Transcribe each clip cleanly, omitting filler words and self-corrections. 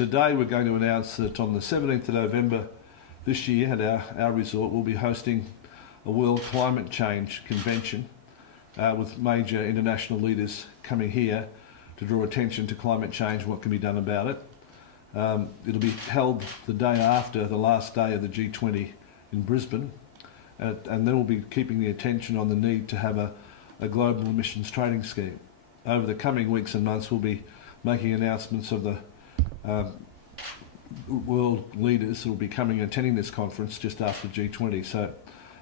Today we're going to announce that on the 17th of November this year at our resort we'll be hosting a World Climate Change Convention with major international leaders coming here to draw attention to climate change and what can be done about it. It'll be held the day after the last day of the G20 in Brisbane, and then we'll be keeping the attention on the need to have a global emissions trading scheme. Over the coming weeks and months we'll be making announcements of the world leaders who will be coming and attending this conference just after G20. So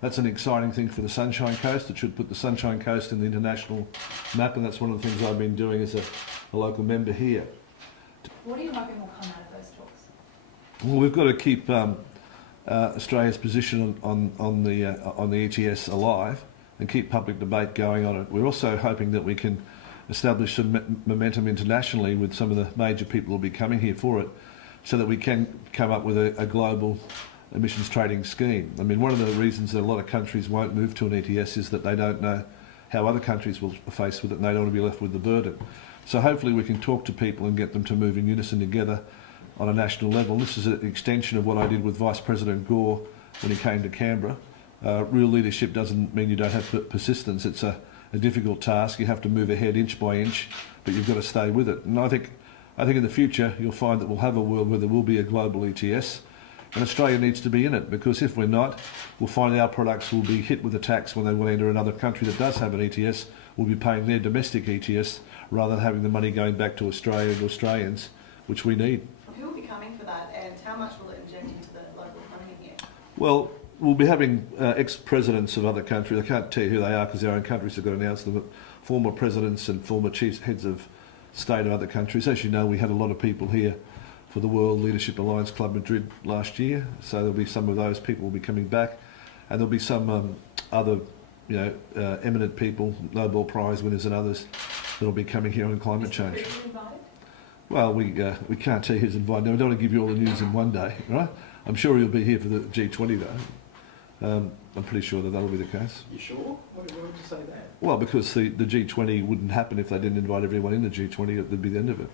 that's an exciting thing for the Sunshine Coast. It should put the Sunshine Coast in the international map, and that's one of the things I've been doing as a local member here. What are you hoping will come out of those talks? Well, we've got to keep Australia's position on the ETS alive and keep public debate going on it. We're also hoping that we can establish some momentum internationally with some of the major people who will be coming here for it, so that we can come up with a global emissions trading scheme. I mean, one of the reasons that a lot of countries won't move to an ETS is that they don't know how other countries will face with it, and they don't want to be left with the burden. So hopefully we can talk to people and get them to move in unison together on a national level. This is an extension of what I did with Vice President Gore when he came to Canberra. Real leadership doesn't mean you don't have persistence. It's a difficult task. You have to move ahead inch by inch, but you've got to stay with it. And I think in the future you'll find that we'll have a world where there will be a global ETS, and Australia needs to be in it, because if we're not, we'll find our products will be hit with a tax when they will enter another country that does have an ETS. We'll be paying their domestic ETS rather than having the money going back to Australia and Australians, which we need. Who will be coming for that, and how much will it inject into the local economy here? Well, we'll be having ex-presidents of other countries. I can't tell you who they are because their own countries have got to announce them, but former presidents and former chiefs, heads of state of other countries. As you know, we had a lot of people here for the World Leadership Alliance Club Madrid last year, so there'll be some of those people will be coming back, and there'll be some other eminent people, Nobel Prize winners and others, that'll be coming here on climate change. Is the invited? Well, we can't tell you who's invited. No, we don't want to give you all the news in one day, right? I'm sure he'll be here for the G20 though. I'm pretty sure that that'll be the case. You sure? Why would you say that? Well, because the G20 wouldn't happen if they didn't invite everyone in the G20. That'd be the end of it.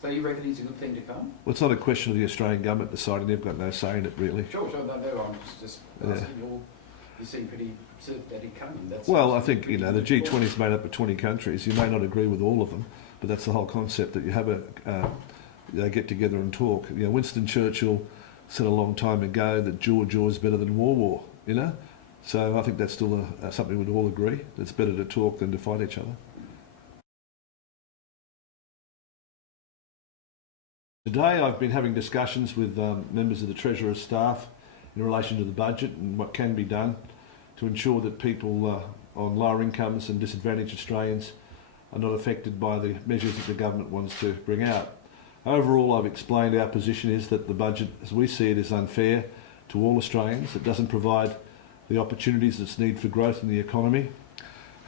So you reckon it's a good thing to come? Well, it's not a question of the Australian government deciding. They've got no say in it, really. Sure, no, I'm just asking you seem pretty certain that he'd come. Well, I think, the G20 is made up of 20 countries. You may not agree with all of them, but that's the whole concept, that you have they get together and talk. Winston Churchill said a long time ago that jaw is better than war, So I think that's still something we'd all agree. It's better to talk than to fight each other. Today I've been having discussions with members of the Treasurer's staff in relation to the budget and what can be done to ensure that people on lower incomes and disadvantaged Australians are not affected by the measures that the government wants to bring out. Overall, I've explained our position is that the budget, as we see it, is unfair to all Australians. It doesn't provide the opportunities that's needed for growth in the economy.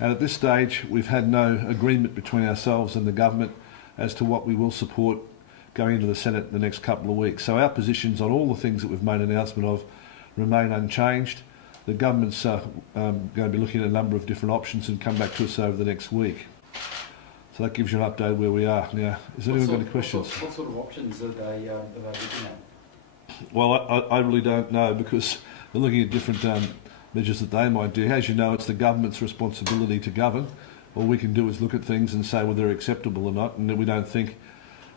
And at this stage, we've had no agreement between ourselves and the government as to what we will support going into the Senate in the next couple of weeks. So our positions on all the things that we've made an announcement of remain unchanged. The government's going to be looking at a number of different options and come back to us over the next week. So that gives you an update where we are. Now, has anyone got any questions? What sort of options are they looking at? Well, I really don't know, because they're looking at different measures that they might do. As you know, it's the government's responsibility to govern. All we can do is look at things and say whether they're acceptable or not, and we don't think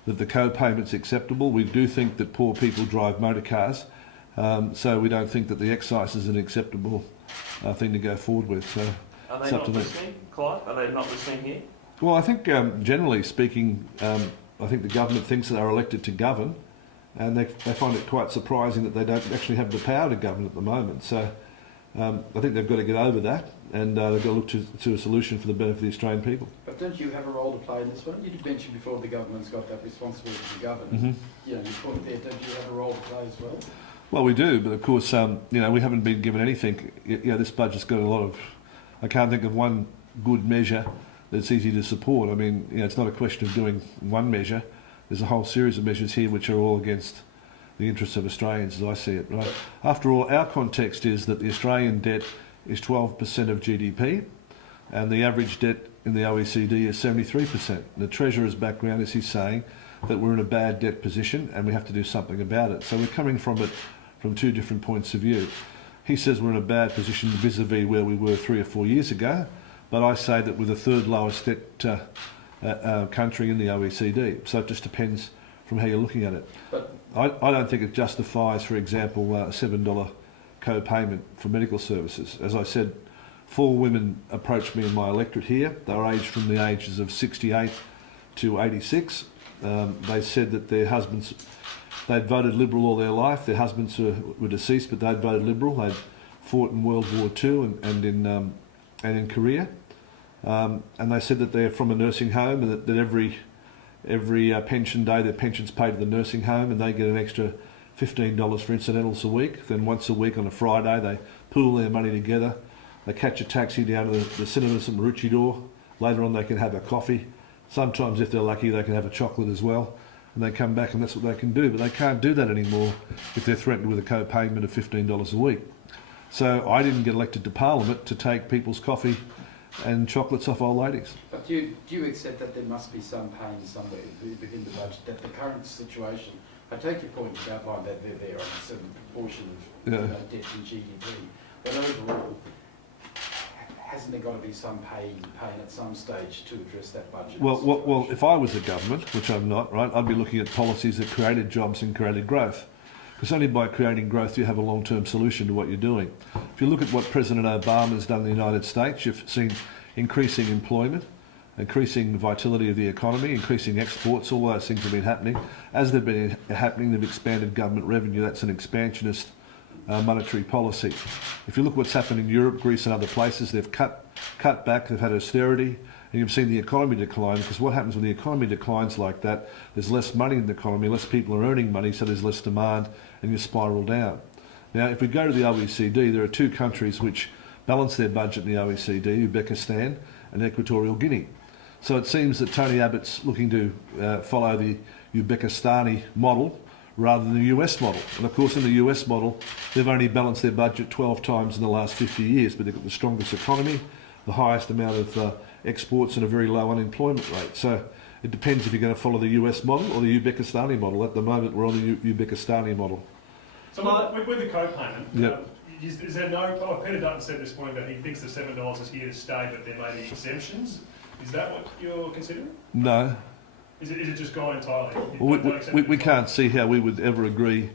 that the co-payment's acceptable. We do think that poor people drive motor cars, so we don't think that the excise is an acceptable thing to go forward with. So are they not listening, Clive? Are they not listening here? Well, I think generally speaking, I think the government thinks that they're elected to govern, and they find it quite surprising that they don't actually have the power to govern at the moment. So I think they've got to get over that, and they've got to look to a solution for the benefit of the Australian people. But don't you have a role to play in this one? You did mention before the government's got that responsibility to govern. Mm-hmm. You put it there. Don't you have a role to play as well? Well, we do, but of course, we haven't been given anything. This budget's got a lot of. I can't think of one good measure that's easy to support. I mean, it's not a question of doing one measure. There's a whole series of measures here which are all against the interests of Australians, as I see it. Right. After all, our context is that the Australian debt is 12% of GDP, and the average debt in the OECD is 73%. The Treasurer's background is he's saying that we're in a bad debt position and we have to do something about it. So we're coming from it from two different points of view. He says we're in a bad position vis-a-vis where we were 3 or 4 years ago, but I say that we're the third lowest debt country in the OECD. So it just depends from how you're looking at it. But I don't think it justifies, for example, a $7 co-payment for medical services. As I said, 4 women approached me in my electorate here. They were aged from the ages of 68 to 86. They said that their husbands, they'd voted Liberal all their life. Their husbands were deceased, but they'd voted Liberal. They'd fought in World War II and in Korea. And they said that they're from a nursing home and that every pension day their pension's paid to the nursing home and they get an extra $15 for incidentals a week. Then once a week on a Friday they pool their money together. They catch a taxi down to the cinemas at Maroochydore. Later on they can have a coffee. Sometimes if they're lucky they can have a chocolate as well. And they come back and that's what they can do. But they can't do that anymore if they're threatened with a co-payment of $15 a week. So I didn't get elected to Parliament to take people's coffee and chocolates off old ladies. But do you accept that there must be some pain somewhere within the budget, that the current situation, I take your point, you outlined that they're there on a certain proportion of debt and GDP, but overall, hasn't there got to be some pain at some stage to address that budget? Well, if I was the government, which I'm not, right, I'd be looking at policies that created jobs and created growth. Because only by creating growth do you have a long-term solution to what you're doing. If you look at what President Obama has done in the United States, you've seen increasing employment, increasing vitality of the economy, increasing exports, all those things have been happening. As they've been happening, they've expanded government revenue. That's an expansionist monetary policy. If you look what's happened in Europe, Greece and other places, they've cut back, they've had austerity, and you've seen the economy decline, because what happens when the economy declines like that, there's less money in the economy, less people are earning money, so there's less demand, and you spiral down. Now, if we go to the OECD, there are 2 countries which balance their budget in the OECD, Uzbekistan and Equatorial Guinea. So it seems that Tony Abbott's looking to follow the Uzbekistani model rather than the US model. And of course in the US model, they've only balanced their budget 12 times in the last 50 years, but they've got the strongest economy, the highest amount of exports and a very low unemployment rate. So it depends if you're going to follow the US model or the Uzbekistani model. At the moment, we're on the Uzbekistani model. So with the co-payment, Yep. Is there no... Peter Dutton said this morning that he thinks the $7 is here to stay, but there may be exemptions. Is that what you're considering? No. Is it just gone entirely? We can't see how we would ever agree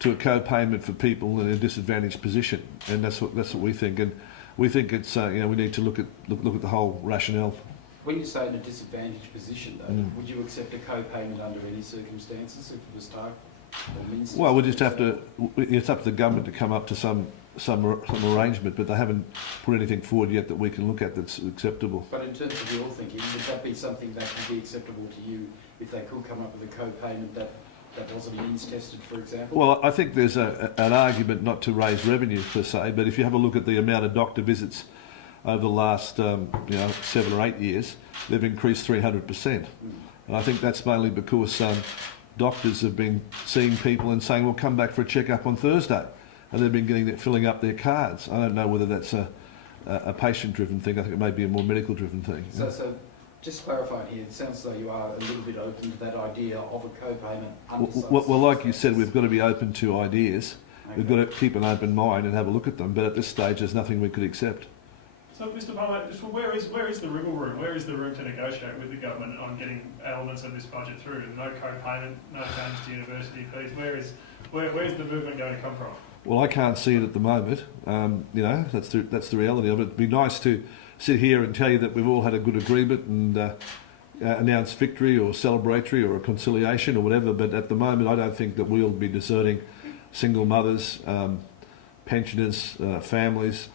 to a co-payment for people in a disadvantaged position, and that's what we think. And we think it's we need to look at the whole rationale. When you say in a disadvantaged position, though, would you accept a co-payment under any circumstances if it was targeted? Well, we just have to. It's up to the government to come up to some arrangement, but they haven't put anything forward yet that we can look at that's acceptable. But in terms of your thinking, would that be something that would be acceptable to you if they could come up with a co-payment that wasn't means tested, for example? Well, I think there's an argument not to raise revenue per se, but if you have a look at the amount of doctor visits over the last 7 or 8 years, they've increased 300%, and I think that's mainly because doctors have been seeing people and saying, "Well, come back for a checkup on Thursday." And they've been filling up their cards. I don't know whether that's a patient-driven thing. I think it may be a more medical-driven thing. So just clarifying here, it sounds as though you are a little bit open to that idea of a co-payment under some well, like you said, we've got to be open to ideas. Okay. We've got to keep an open mind and have a look at them. But at this stage, there's nothing we could accept. So, Mr. Palmer, where is the wriggle room? Where is the room to negotiate with the government on getting elements of this budget through? No co-payment, no change to university fees. Where is the movement going to come from? Well, I can't see it at the moment. That's the reality of it. It'd be nice to sit here and tell you that we've all had a good agreement and announce victory or celebratory or a conciliation or whatever. But at the moment, I don't think that we'll be deserting single mothers, pensioners, families,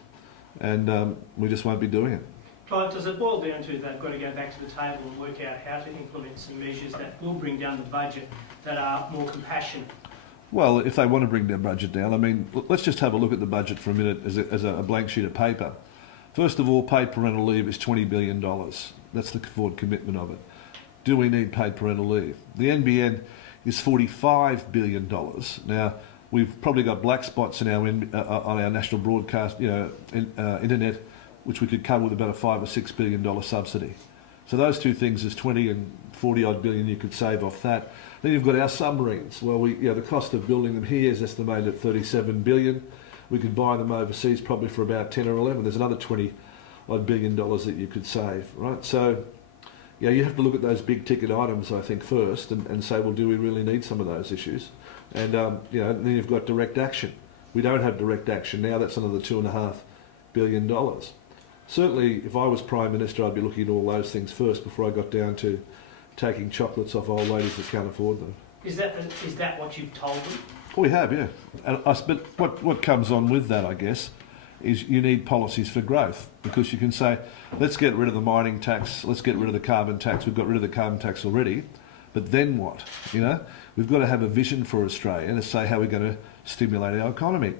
and we just won't be doing it. Clive, does it boil down to they've got to go back to the table and work out how to implement some measures that will bring down the budget that are more compassionate? Well, if they want to bring their budget down, I mean, let's just have a look at the budget for a minute as a blank sheet of paper. First of all, paid parental leave is $20 billion. That's the forward commitment of it. Do we need paid parental leave? The NBN is $45 billion. Now, we've probably got black spots in on our national broadcast, internet, which we could cover with about a $5 or $6 billion subsidy. So those two things is 20 and 40 odd billion you could save off that. Then you've got our submarines. Well, the cost of building them here is estimated at 37 billion. We could buy them overseas probably for about 10 or 11. There's another 20 odd billion dollars that you could save, right? So, you have to look at those big ticket items, I think, first and say, well, do we really need some of those issues? And, then you've got direct action. We don't have direct action now. That's another $2.5 billion. Certainly, if I was Prime Minister, I'd be looking at all those things first before I got down to taking chocolates off old ladies that can't afford them. Is that what you've told them? We have, yeah. But what comes on with that, I guess, is you need policies for growth, because you can say, let's get rid of the mining tax, let's get rid of the carbon tax. We've got rid of the carbon tax already, but then what? We've got to have a vision for Australia to say how we're going to stimulate our economy.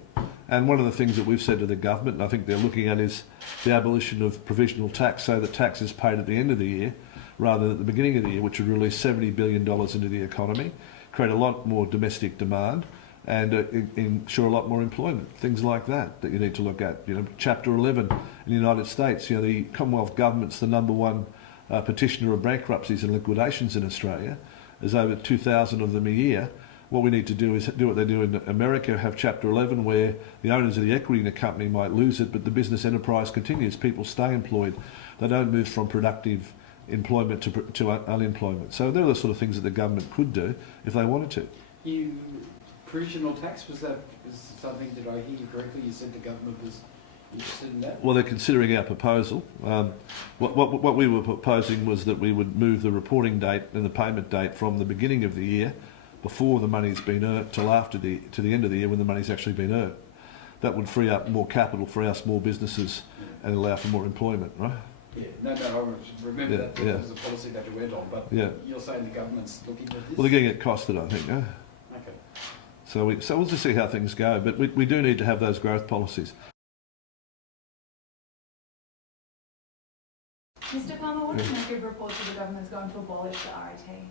And one of the things that we've said to the government, and I think they're looking at, is the abolition of provisional tax, so that tax is paid at the end of the year rather than at the beginning of the year, which would release $70 billion into the economy, create a lot more domestic demand, and ensure a lot more employment. Things like that you need to look at. Chapter 11 in the United States, the Commonwealth Government's the number one petitioner of bankruptcies and liquidations in Australia. There's over 2,000 of them a year. What we need to do is do what they do in America, have Chapter 11 where the owners of the equity in a company might lose it, but the business enterprise continues. People stay employed. They don't move from productive employment to unemployment. So they're the sort of things that the government could do if they wanted to. Provisional tax, was something, did I hear you correctly? You said the government was interested in that? Well, they're considering our proposal. What we were proposing was that we would move the reporting date and the payment date from the beginning of the year, before the money's been earned, till after to the end of the year when the money's actually been earned. That would free up more capital for our small businesses and allow for more employment, right? Yeah, no, I remember that was a policy that you went on, but you're saying the government's looking at this? Well, they're getting it costed, I think. Okay. So we'll just see how things go, but we do need to have those growth policies. Mr Palmer, what do you make of reports that the government's going to abolish the RET?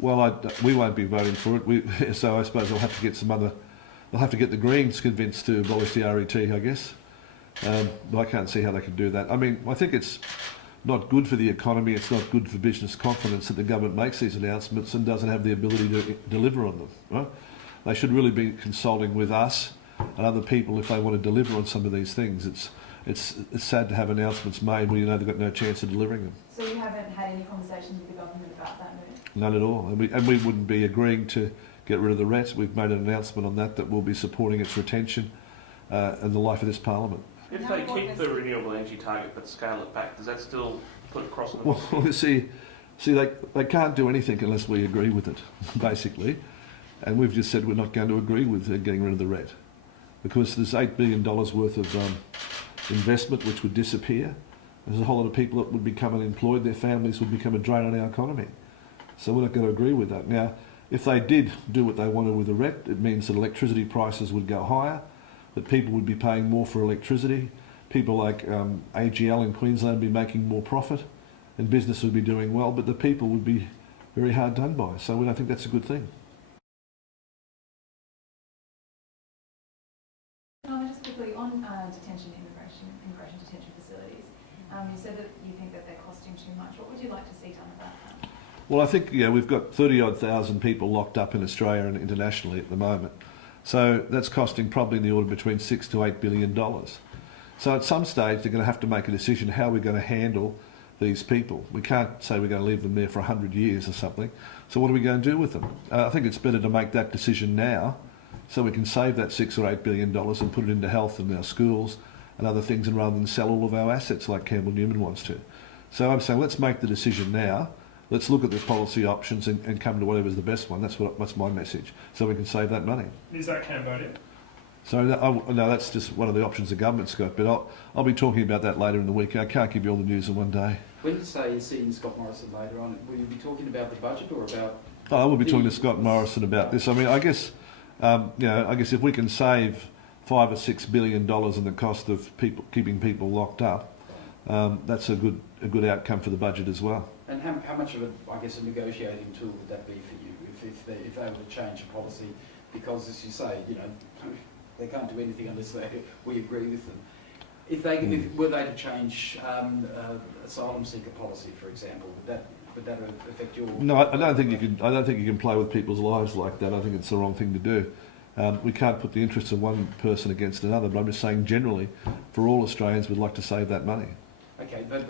Well, we won't be voting for it, so I suppose they'll have to get they'll have to get the Greens convinced to abolish the RET, I guess. But I can't see how they can do that. I mean, I think it's not good for the economy, it's not good for business confidence that the government makes these announcements and doesn't have the ability to deliver on them, right? They should really be consulting with us and other people if they want to deliver on some of these things. It's sad to have announcements made when they've got no chance of delivering them. So you haven't had any conversations with the government about that move? None at all. And we wouldn't be agreeing to get rid of the RET. We've made an announcement on that we'll be supporting its retention and the life of this parliament. If they keep the renewable energy target but scale it back, does that still put a cross on the Well, you see, they can't do anything unless we agree with it, basically. And we've just said we're not going to agree with getting rid of the RET, because there's $8 billion worth of investment which would disappear. There's a whole lot of people that would become unemployed. Their families would become a drain on our economy. So we're not going to agree with that. Now, if they did do what they wanted with the RET, it means that electricity prices would go higher, that people would be paying more for electricity, people like AGL in Queensland would be making more profit, and business would be doing well, but the people would be very hard done by. So we don't think that's a good thing. Just quickly, on detention, immigration detention facilities, you said that you think that they're costing too much. What would you like to see done about that? Well, I think we've got 30-odd thousand people locked up in Australia and internationally at the moment. So that's costing probably in the order between $6 to $8 billion. So at some stage they're going to have to make a decision how we're going to handle these people. We can't say we're going to leave them there for 100 years or something. So what are we going to do with them? I think it's better to make that decision now, so we can save that $6 or $8 billion and put it into health and our schools and other things, and rather than sell all of our assets like Campbell Newman wants to. So I'm saying let's make the decision now. Let's look at the policy options and come to whatever's the best one. That's my message, so we can save that money. Is that Cambodia? So no, that's just one of the options the government's got. But I'll be talking about that later in the week. I can't give you all the news in one day. When you say you're seeing Scott Morrison later on, will you be talking about the budget or about? I will be talking to Scott Morrison about this. I mean, I guess if we can save $5 or $6 billion in the cost of keeping people locked up, that's a good outcome for the budget as well. And how much of a negotiating tool would that be for you if they were to change a policy? Because as you say, they can't do anything unless we agree with them. If were they to change asylum seeker policy, for example, would that affect your? No, I don't think you can. I don't think you can play with people's lives like that. I think it's the wrong thing to do. We can't put the interests of one person against another. But I'm just saying, generally, for all Australians, we'd like to save that money. Okay, but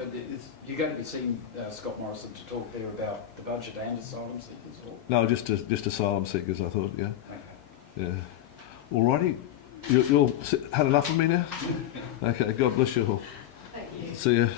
you're going to be seeing Scott Morrison to talk there about the budget and asylum seekers, or? No, just asylum seekers. I thought, yeah, Okay. yeah. Alrighty, you'll had enough of me now. Okay, God bless you all. Thank you. See you.